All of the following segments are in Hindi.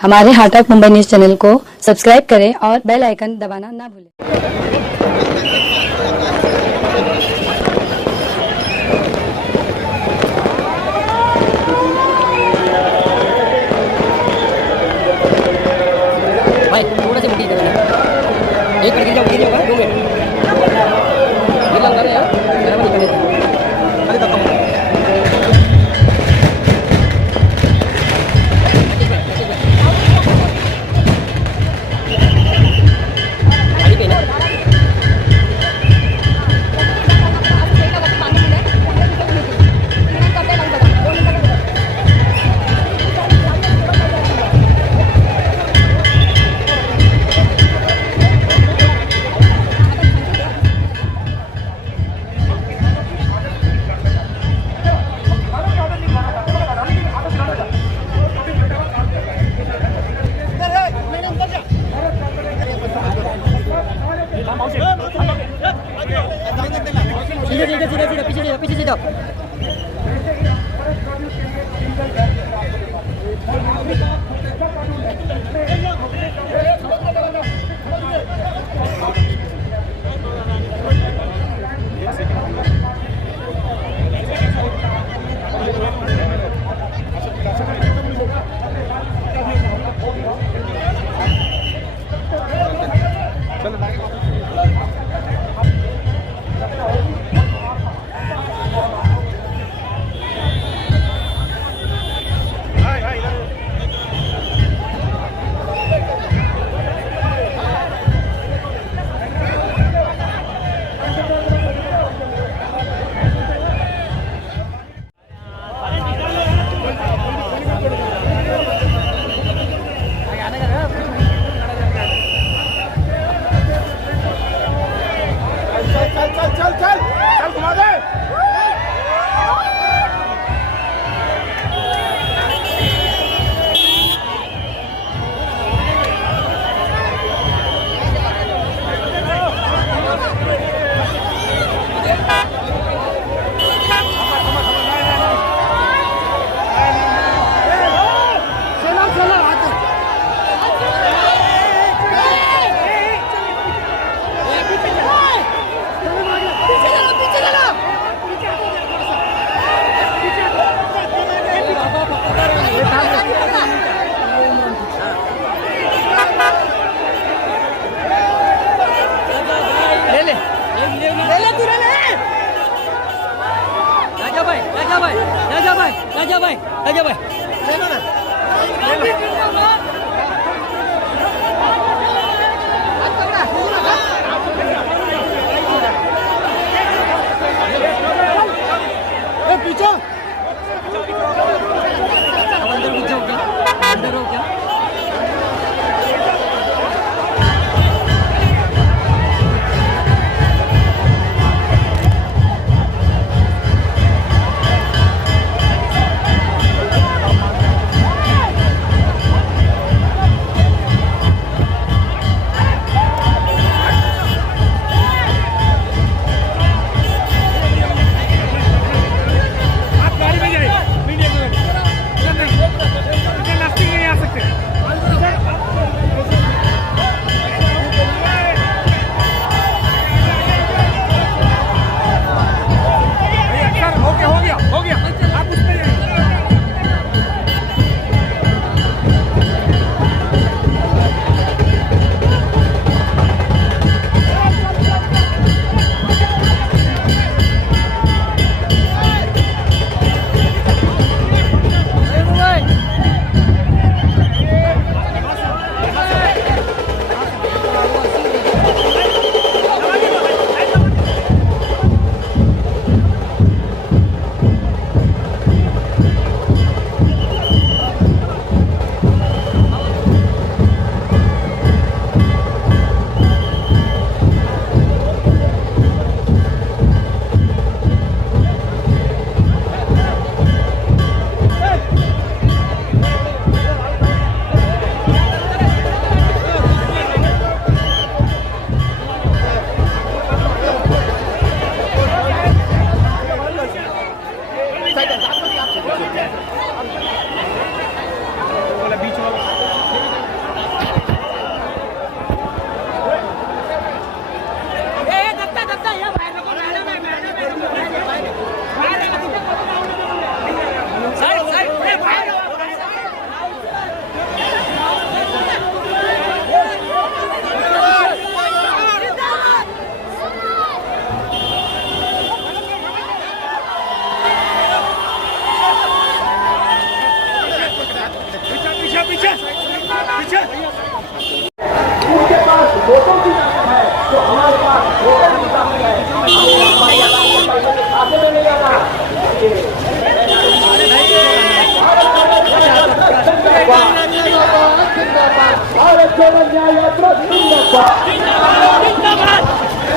हमारे heart of Mumbai news channel को सब्सक्राइब करें और बेल आइकन दबाना ना भूलें। भाई थोड़ा सा मुट्ठी करो ना। एक मिनट गिर जाओ 2 मिनट गिर जाओ यार बराबर निकलने दो। अरे धक्का मारो। गाड़ी पे ना सीधा पीछे सीधा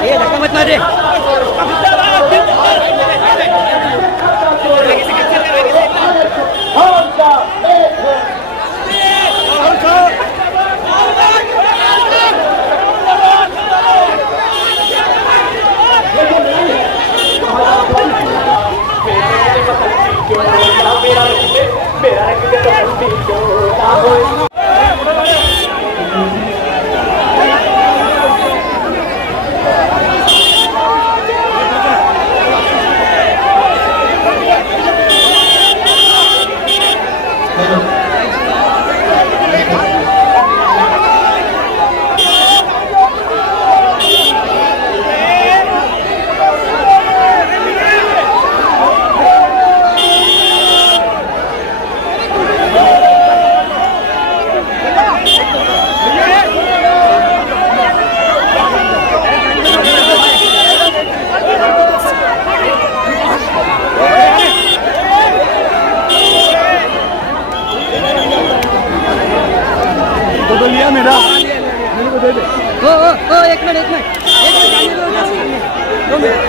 ये धक्का मत मारे। तो लिया मेरा, मेरे को दे दे। ओ एक मिनट दो मिनट।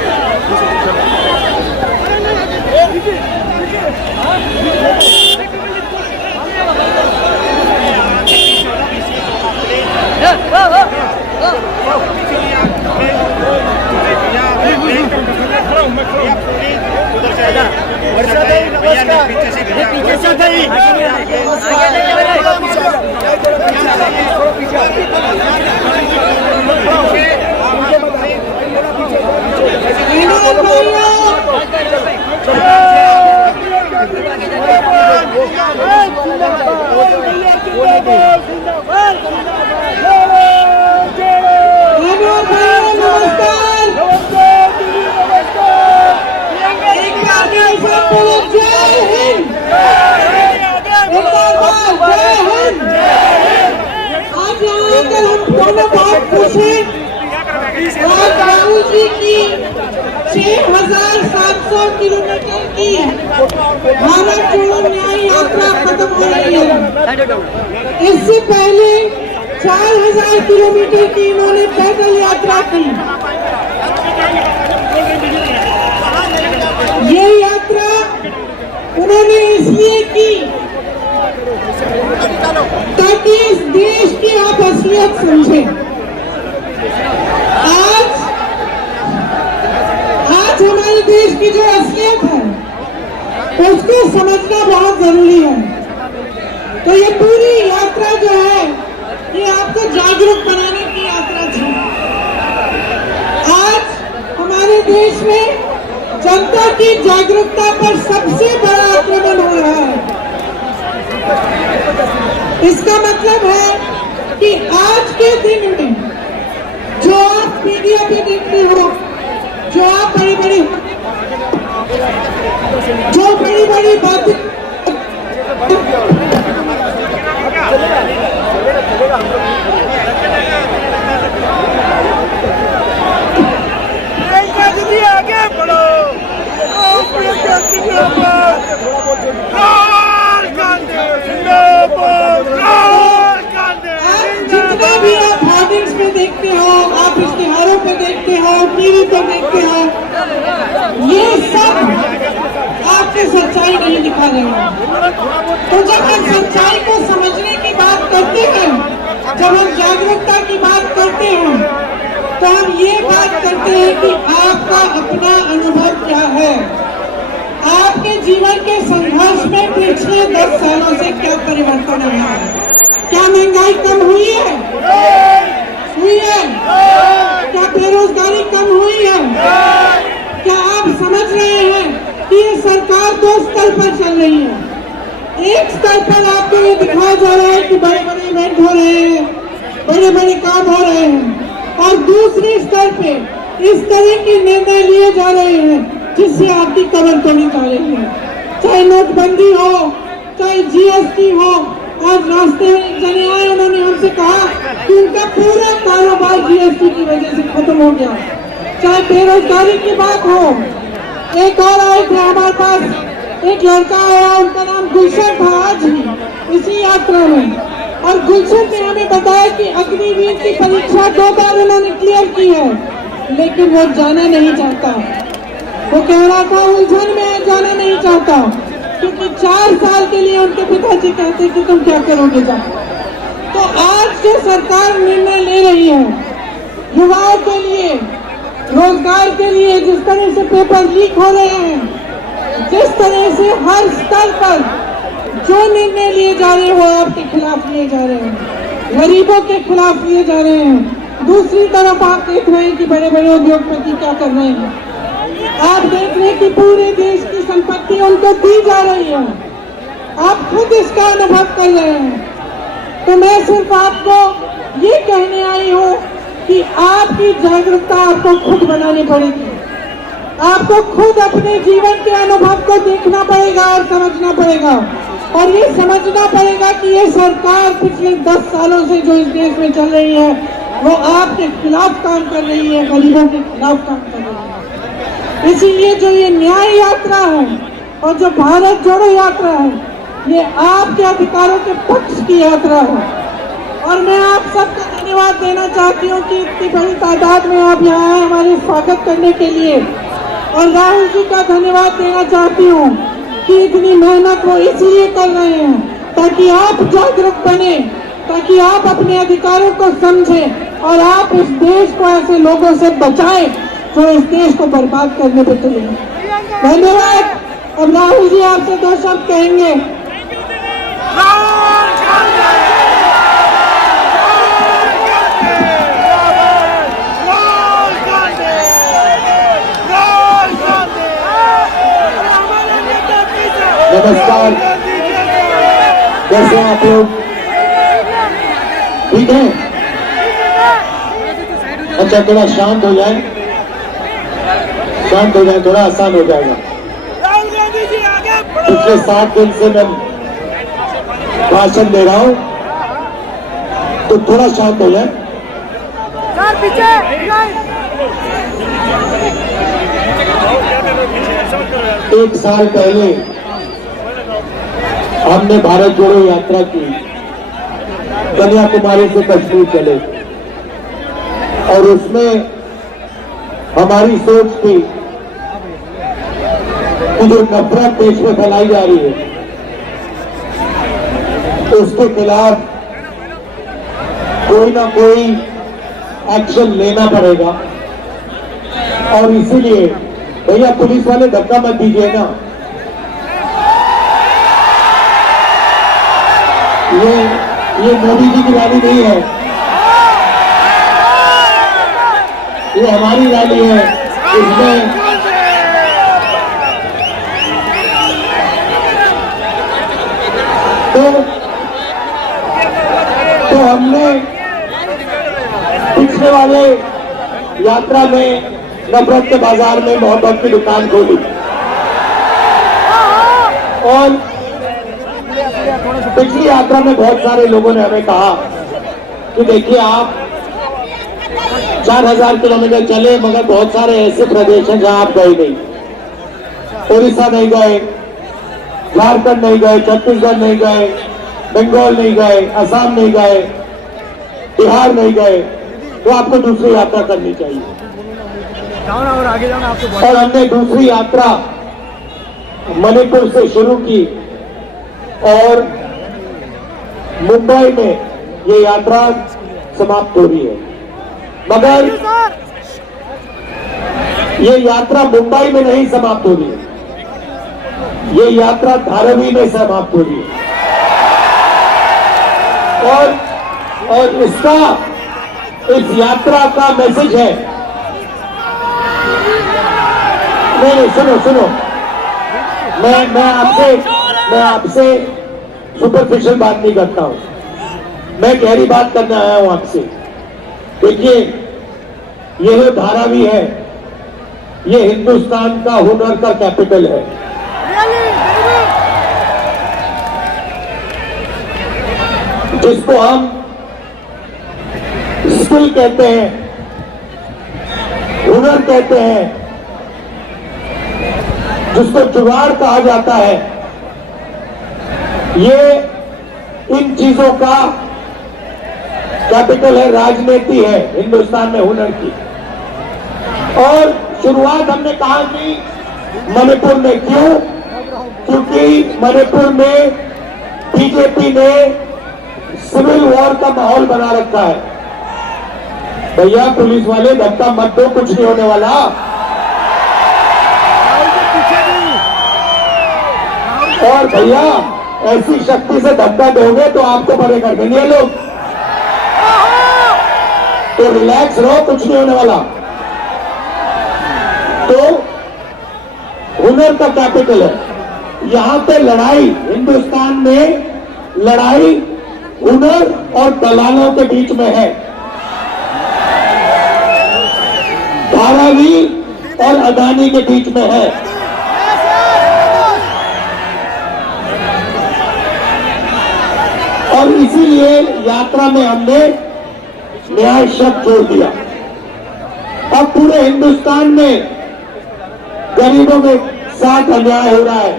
पीछे से बहुत खुश हैं और राहुल जी की 6,700 किलोमीटर की भारत जोड़ो न्याय यात्रा खत्म हो रही है। इससे पहले 4,000 किलोमीटर की इन्होंने पैदल यात्रा की। ये यात्रा उन्होंने इसलिए की ताकि इस देश की आप असलियत समझें। आज हमारे देश की जो असलियत है उसको समझना बहुत जरूरी है। तो ये पूरी यात्रा जो है ये आपको जागरूक बनाने की यात्रा थी। आज हमारे देश में जनता की जागरूकता पर सबसे बड़ा आक्रमण हो रहा है। इसका मतलब है कि आज के दिन में जो आप मीडिया पे देखते हो, जो आप बड़ी बड़ी बातें आगे बढ़ो। जितना भी आप होर्डिंग्स में देखते हो, आप इश्तिहारों पे देखते हो, टीवी पे देखते हो, ये सब आपसे सच्चाई नहीं दिखा रहे। तो जब हम सच्चाई को समझने की बात करते हैं, जब हम जागरूकता की बात करते हैं, तो हम ये बात करते हैं कि आपका अपना अनुभव क्या है, आपके जीवन के संघर्ष में पिछले 10 सालों से क्या परिवर्तन आया है। क्या महंगाई कम हुई है? हुई है? क्या बेरोजगारी कम हुई है? क्या आप समझ रहे हैं कि ये सरकार 2 स्तर पर चल रही है। एक स्तर पर आपको ये दिखाया जा रहा है कि बड़े बड़े इवेंट हो रहे हैं, बड़े बड़े काम हो रहे हैं, और दूसरे स्तर पे इस तरह के निर्णय लिए जा रहे हैं जिससे आपकी कमर तोड़ी जा रही है। चाहे नोटबंदी हो, चाहे जीएसटी हो। आज रास्ते में एक जने आए, उन्होंने हमसे कहा कि उनका पूरा कारोबार जीएसटी की वजह से खत्म हो गया। चाहे बेरोजगारी की बात हो। एक और आए थे हमारे पास, एक लड़का आया, उनका नाम गुलशन था, आज ही इसी यात्रा में। और गुलशन ने हमें बताया कि अग्निवीर की परीक्षा 2 बार उन्होंने क्लियर की है, लेकिन वो जाना नहीं चाहता। वो कह रहा था उलझन में जाना नहीं चाहता, क्योंकि 4 साल के लिए उनके पिताजी कहते कि तुम क्या करोगे जाओ। तो आज जो सरकार निर्णय ले रही है युवाओं के लिए, रोजगार के लिए, जिस तरह से पेपर लीक हो रहे हैं, जिस तरह से हर स्तर पर जो निर्णय लिए जा रहे हैं वो आपके खिलाफ लिए जा रहे हैं, गरीबों के खिलाफ लिए जा रहे हैं। दूसरी तरफ आप देख रहे हैं कि बड़े बड़े उद्योगपति क्या कर रहे हैं। आप देख रहे हैं कि पूरे देश की संपत्ति उनको दी जा रही है। आप खुद इसका अनुभव कर रहे हैं। तो मैं सिर्फ आपको ये कहने आई हूँ कि आपकी जागरूकता आपको खुद बनानी पड़ेगी। आपको खुद अपने जीवन के अनुभव को देखना पड़ेगा और समझना पड़ेगा, और ये समझना पड़ेगा कि ये सरकार पिछले 10 सालों से जो इस देश में चल रही है वो आपके खिलाफ काम कर रही है, गरीबों के खिलाफ काम कर रही है। इसीलिए जो ये न्याय यात्रा है और जो भारत जोड़ो यात्रा है, ये आपके अधिकारों के पक्ष की यात्रा है। और मैं आप सबका धन्यवाद देना चाहती हूँ कि इतनी बड़ी तादाद में आप यहाँ आए हमारे स्वागत करने के लिए। और राहुल जी का धन्यवाद देना चाहती हूँ कि इतनी मेहनत वो इसलिए कर रहे हैं ताकि आप जागरूक बने, ताकि आप अपने अधिकारों को समझें और आप इस देश को ऐसे लोगों से बचाएं जो इस देश को बर्बाद करने पर तुले हैं। धन्यवाद। अब राहुल जी आपसे 2 शब्द कहेंगे। नमस्कार, कैसे हैं आप लोग? ठीक है? अच्छा, थोड़ा शांत हो जाए, शांत हो जाए, थोड़ा आसान हो जाएगा। पिछले 7 दिन से मैं भाषण दे रहा हूं, तो थोड़ा शांत हो जाए। एक साल पहले हमने भारत जोड़ो यात्रा की, कन्याकुमारी से कश्मीर चले, और उसमें हमारी सोच थी कि जो नफरत देश में फैलाई जा रही है उसके खिलाफ कोई ना कोई एक्शन लेना पड़ेगा। और इसीलिए भैया पुलिस वाले धक्का मत दीजिए ना, ये मोदी जी की रैली नहीं है, ये हमारी रैली है। इसमें तो हमने पिछले वाले यात्रा में नफरत के बाजार में मोहब्बत की दुकान खोली, और पिछली यात्रा में बहुत सारे लोगों ने हमें कहा कि देखिए आप 4000 किलोमीटर चले, मगर बहुत सारे ऐसे प्रदेश हैं जहां आप गए नहीं। उड़ीसा नहीं गए, झारखंड नहीं गए, छत्तीसगढ़ नहीं गए, बंगाल नहीं गए, असम नहीं गए, बिहार नहीं गए, तो आपको दूसरी यात्रा करनी चाहिए। और आगे जाना आपको। और हमने दूसरी यात्रा मणिपुर से शुरू की, और मुंबई में ये यात्रा समाप्त हो रही है। मगर ये यात्रा मुंबई में नहीं समाप्त हो रही है, ये यात्रा धारावी में समाप्त हो रही है। और इसका, इस यात्रा का मैसेज है, नहीं सुनो, मैं आपसे सुपरफिशियल बात नहीं करता हूं, मैं गहरी बात करने आया हूं आपसे। देखिए, यह धारावी है, ये हिंदुस्तान का हुनर का कैपिटल है। जिसको हम स्किल कहते हैं, हुनर कहते हैं, जिसको जुगाड़ कहा जाता है, ये इन चीजों का कैपिटल है, राजनीति है हिंदुस्तान में हुनर की। और शुरुआत हमने कहा कि मणिपुर में, क्यों? क्योंकि मणिपुर में बीजेपी ने सिविल वॉर का माहौल बना रखा है। भैया पुलिस वाले धक्का मत दो, कुछ नहीं होने वाला। और भैया ऐसी शक्ति से धक्का दोगे तो आपको बड़े कर देंगे ये लोग, तो रिलैक्स रहो, कुछ नहीं होने वाला। तो हुनर का कैपिटल है, यहां पे लड़ाई, हिंदुस्तान में लड़ाई हुनर और दलालों के बीच में है। धारावी और अदानी के बीच में है। और इसीलिए यात्रा में हमने न्याय शब्द जोड़ दिया। अब पूरे हिंदुस्तान में गरीबों के साथ अन्याय हो रहा है,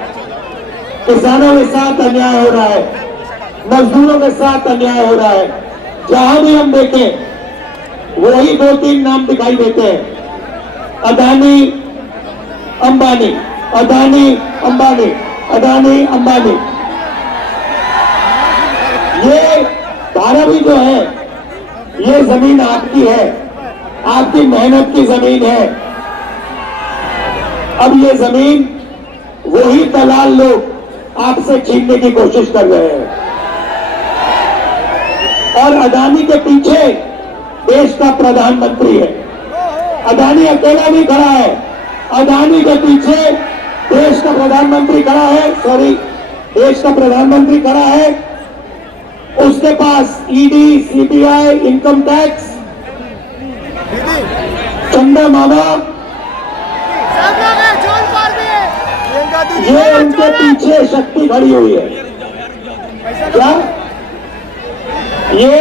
किसानों के साथ अन्याय हो रहा है, मजदूरों के साथ अन्याय हो रहा है। जहां भी हम देखें वही 2-3 नाम दिखाई देते हैं, अदानी अंबानी, अदानी अंबानी, अदानी अंबानी। ये धारावी जो है, ये जमीन आपकी है, आपकी मेहनत की जमीन है। अब ये जमीन वही दलाल लोग आपसे छीनने की कोशिश कर रहे हैं। और अदानी के पीछे देश का प्रधानमंत्री है, अदानी अकेला नहीं खड़ा है, अदानी के पीछे देश का प्रधानमंत्री खड़ा है, देश का प्रधानमंत्री खड़ा है। उसके पास ईडी, सीबीआई, इनकम टैक्स, चंदा मामा, ये उनके पीछे शक्ति खड़ी हुई है। क्या ये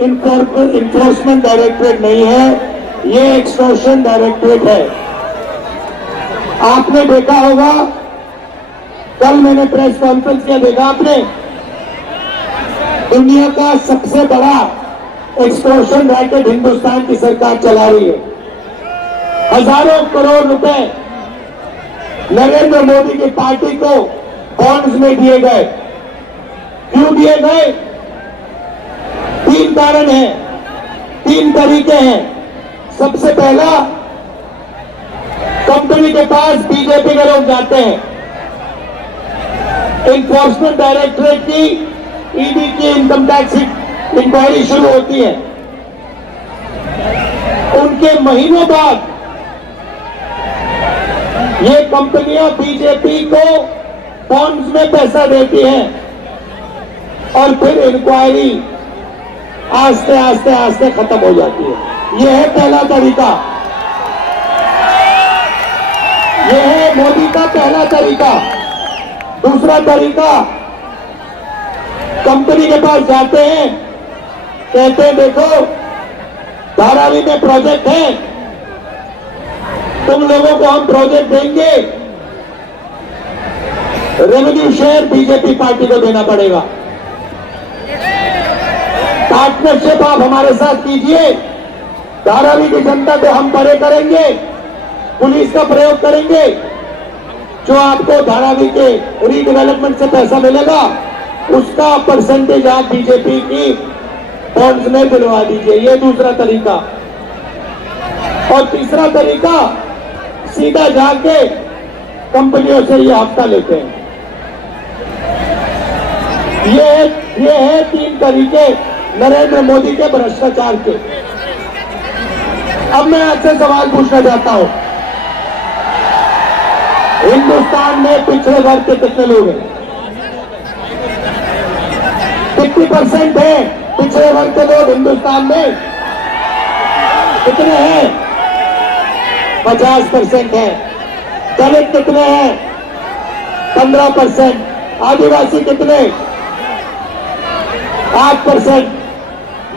इन्फोर्समेंट डायरेक्टरेट नहीं है, ये एक्सटॉर्शन डायरेक्टरेट है। आपने देखा होगा, कल मैंने प्रेस कॉन्फ्रेंस किया, देखा आपने, दुनिया का सबसे बड़ा एक्सटॉर्शन रैकेट हिंदुस्तान की सरकार चला रही है। हजारों करोड़ रुपए नरेंद्र मोदी की पार्टी को बॉन्ड्स में दिए गए। क्यों दिए गए? 3 कारण हैं, 3 तरीके हैं। सबसे पहला, कंपनी के पास बीजेपी के लोग जाते हैं, इन्फोर्समेंट डायरेक्टरेट की, ईडी की इनकम टैक्स इंक्वायरी शुरू होती है। उनके महीनों बाद ये कंपनियां बीजेपी को बॉन्ड्स में पैसा देती हैं और फिर इंक्वायरी आस्ते आस्ते आस्ते खत्म हो जाती है। यह है पहला तरीका, यह है मोदी का पहला तरीका। दूसरा तरीका, कंपनी के पास जाते हैं, कहते हैं देखो धारावी में प्रोजेक्ट है, तुम लोगों को हम प्रोजेक्ट देंगे, रेवेन्यू शेयर बीजेपी पार्टी को देना पड़ेगा, पार्टनरशिप आप हमारे साथ कीजिए, धारावी की जनता को हम परे करेंगे, पुलिस का प्रयोग करेंगे, जो आपको धारावी के रीडेवलपमेंट से पैसा मिलेगा उसका परसेंटेज आप बीजेपी की बॉन्ड्स में दिलवा दीजिए। ये दूसरा तरीका। और तीसरा तरीका, सीधा जाके कंपनियों से ये हफ्ता लेते हैं। ये है 3 तरीके नरेंद्र मोदी के भ्रष्टाचार के। अब मैं आपसे सवाल पूछना चाहता हूं, हिंदुस्तान में पिछड़े वर्ग के कितने लोग हैं? 50% है पिछड़े वर्ग के लोग हिंदुस्तान में। कितने हैं? 50% है। दलित कितने हैं? 15%। आदिवासी कितने? 8%।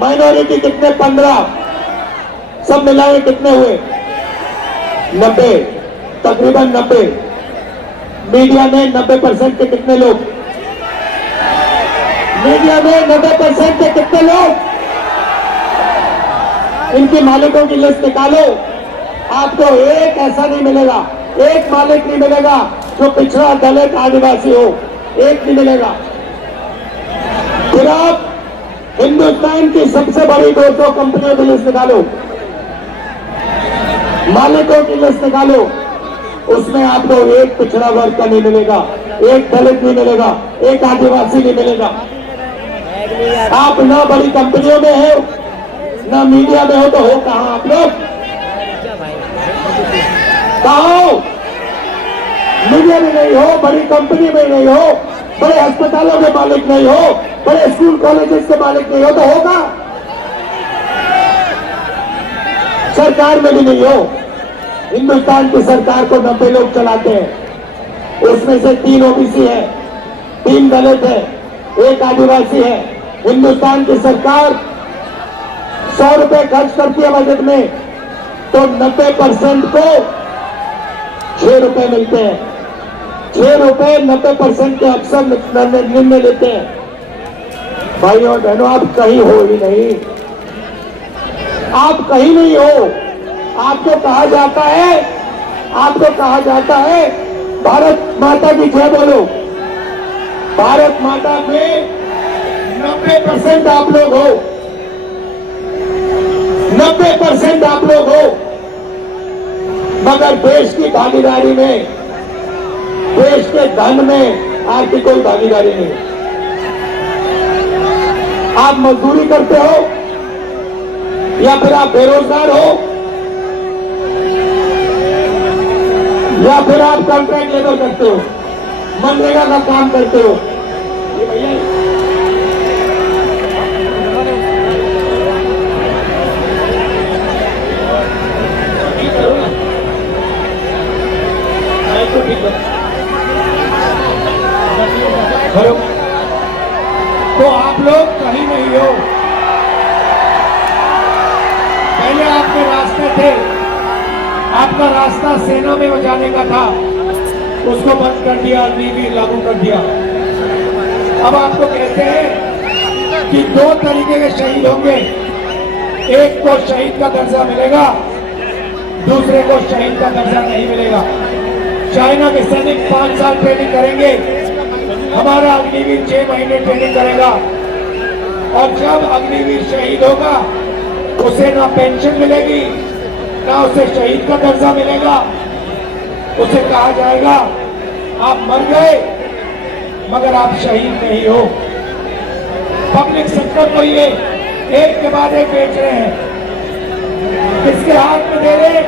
माइनॉरिटी कितने? 15। सब मिलाए कितने हुए? 90, तकरीबन 90। मीडिया में 90% के कितने लोग? मीडिया में 90% के कितने लोग? इनके मालिकों की लिस्ट निकालो। आपको एक ऐसा नहीं मिलेगा, एक मालिक नहीं मिलेगा जो पिछड़ा, दलित, आदिवासी हो, एक नहीं मिलेगा। फिर आप हिंदुस्तान की सबसे बड़ी 200 कंपनियों की लिस्ट निकालो, मालिकों की लिस्ट निकालो, उसमें आपको एक पिछड़ा वर्ग का नहीं मिलेगा, एक दलित नहीं मिलेगा, एक आदिवासी नहीं मिलेगा। आप ना बड़ी कंपनियों में हो, ना मीडिया में हो, तो हो कहां आप लोग? कहां हो? मीडिया में नहीं हो, बड़ी कंपनी में नहीं हो, बड़े अस्पतालों के मालिक नहीं हो, बड़े स्कूल कॉलेजेस के मालिक नहीं हो, तो होगा? सरकार में भी नहीं हो। हिंदुस्तान की सरकार को 90 लोग चलाते हैं, उसमें से 3 ओबीसी है, 3 दलित है, 1 आदिवासी है। हिंदुस्तान की सरकार 100 रुपए खर्च करती है बजट में, तो 90% को 6 रुपए मिलते हैं। 6 रुपए 90% के अफसर निर्णय लेते हैं। भाई और बहनों, आप कहीं हो ही नहीं, आप कहीं नहीं हो। आपको कहा जाता है, आपको कहा जाता है भारत माता की जय बोलो। भारत माता में 90% आप लोग हो, 90% आप लोग हो, मगर देश की भागीदारी में, देश के धन में आपकी कोई भागीदारी नहीं। आप मजदूरी करते हो या फिर आप बेरोजगार हो या फिर आप कॉन्ट्रैक्ट लेबर करते हो, मनरेगा का काम करते हो। ये भैया हेलो, तो आप लोग कहीं नहीं हो। पहले आपके रास्ते थे, आपका रास्ता सेना में जाने का था, उसको बंद कर दिया, अग्निवीर लागू कर दिया। अब आपको कहते हैं कि 2 तरीके के शहीद होंगे, एक को शहीद का दर्जा मिलेगा, दूसरे को शहीद का दर्जा नहीं मिलेगा। चाइना के सैनिक 5 साल ट्रेनिंग करेंगे, हमारा अग्निवीर 6 महीने ट्रेनिंग करेगा, और जब अग्निवीर शहीद होगा उसे ना पेंशन मिलेगी, ना उसे शहीद का दर्जा मिलेगा। उसे कहा जाएगा आप मर गए मगर आप शहीद नहीं हो। पब्लिक सेक्टर को ये एक के बाद एक बेच रहे हैं, किसके हाथ में दे रहे?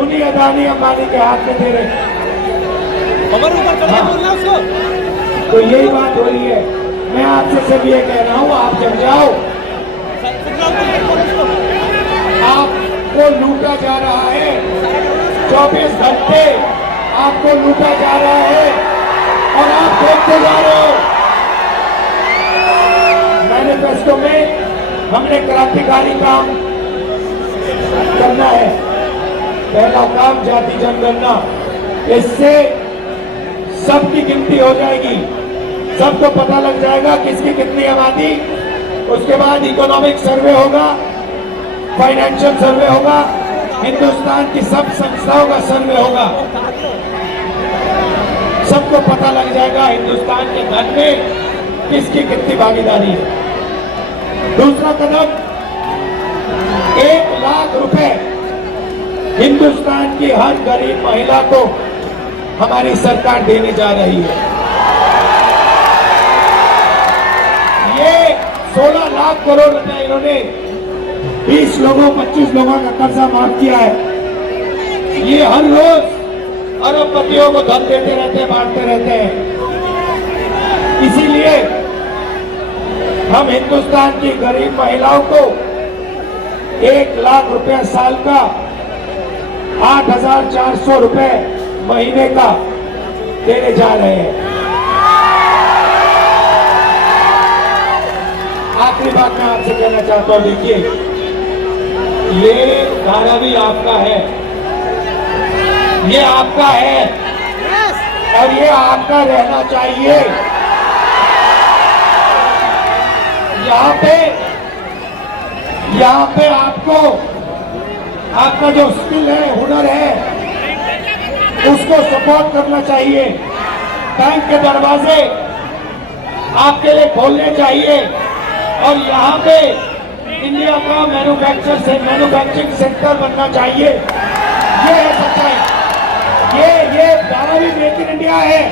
उन्हीं अदानी अंबानी के हाथ में दे रहे। तो यही बात हो रही है। मैं आपसे सिर्फ ये कह रहा हूं, आप जग जाओ। आपको लूटा जा रहा है, 24 घंटे आपको लूटा जा रहा है और आप देखते जा रहे हो। मैनिफेस्टो में हमने क्रांतिकारी काम करना है। पहला काम जाति जनगणना, इससे सबकी गिनती हो जाएगी, सबको पता लग जाएगा किसकी कितनी आबादी। उसके बाद इकोनॉमिक सर्वे होगा, फाइनेंशियल सर्वे होगा, हिंदुस्तान की सब संस्थाओं का सर्वे होगा। सबको पता लग जाएगा हिंदुस्तान के धन में किसकी कितनी भागीदारी है। दूसरा कदम, 1 लाख रुपए हिंदुस्तान की हर गरीब महिला को हमारी सरकार देने जा रही है। ये 16 लाख करोड़ रुपए इन्होंने 20 लोगों 25 लोगों का कर्जा माफ किया है। ये हर रोज अरबपतियों को धन देते रहते हैं, बांटते रहते हैं। इसीलिए हम हिंदुस्तान की गरीब महिलाओं को 1 लाख रुपया साल का, 8,400 रुपए महीने का देने जा रहे हैं। आखिरी बात मैं आपसे कहना चाहता हूं, देखिए ये धारा भी आपका है, ये आपका है और ये आपका रहना चाहिए। यहाँ पे आपको आपका जो स्किल है, हुनर है, उसको सपोर्ट करना चाहिए। बैंक के दरवाजे आपके लिए खोलने चाहिए और यहाँ पे इंडिया का मैन्युफैक्चरिंग सेक्टर बनना चाहिए। ये है सच्चाई। ये दावा भी मेक इन इंडिया है।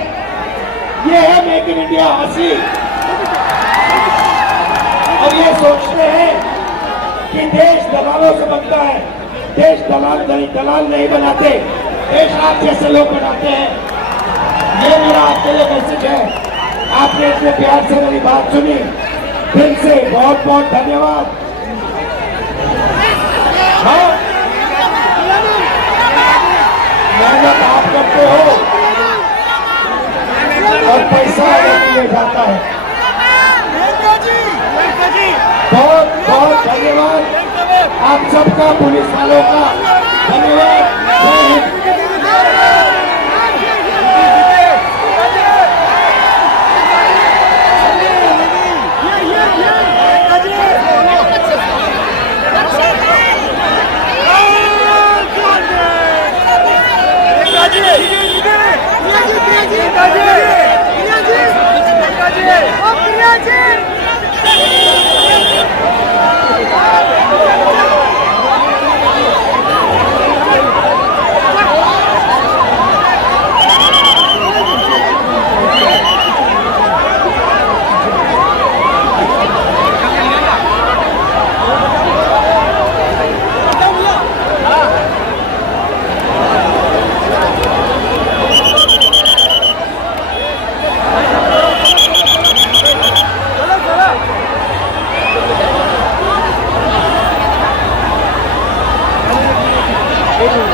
ये है मेक इन इंडिया असली। और ये सोचते हैं कि देश दलालों से बनता है। देश दलाल नहीं बनाते, देश आप जैसे लोग बनाते हैं। ये मेरा आपके लिए मैसेज है। आपने इतने प्यार से मेरी बात सुनी, दिल से बहुत बहुत धन्यवाद। हाँ, मेहनत आप करते हो और पैसा आगे लिए जाता है। बहुत बहुत धन्यवाद आप सबका, पुलिस वालों का धन्यवाद। जय हिंद। एक मिनट